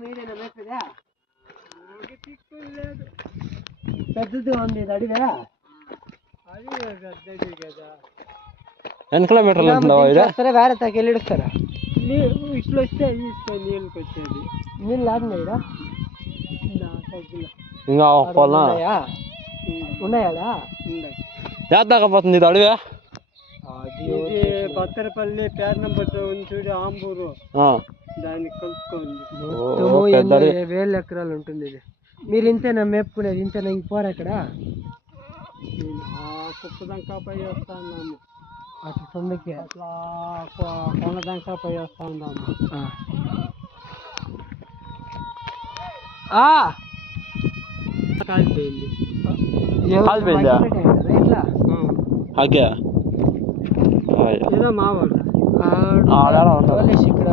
మీరేనా మేపేదా? పెద్దది ఉంది ఇది అడిగా. ఎన్ని కిలోమీటర్లు ఉంటుందా ఇది? వేరే తగ్గి వెళ్ళిస్తారా? ఇట్లా వస్తే నీళ్ళకి వచ్చేది. నీళ్ళు లాడినాయి ఇంకా పొలం ఉన్నాయా? చేద్దాకపోతుంది ఇది అడివే. ఇది బత్తరపల్లి పేరు నెంబర్ చూడు ఆంబూరు, దానికి కలుపుకోండి. 1000 ఎకరాలు ఉంటుంది ఇది. మీరు ఇంతేనా మేపుకునేది? ఇంతేనా ఇంక పోరా ఇక్కడ? కుప్పదంకా పై వస్తా ఉన్నాము, అటు సొందకి అట్లా కొండదంకా పై వస్తా ఉన్నాము. కాలిపోయింది. కాలిపోయిందా? ఓకే ఏదో మావాడు ఇక్కడ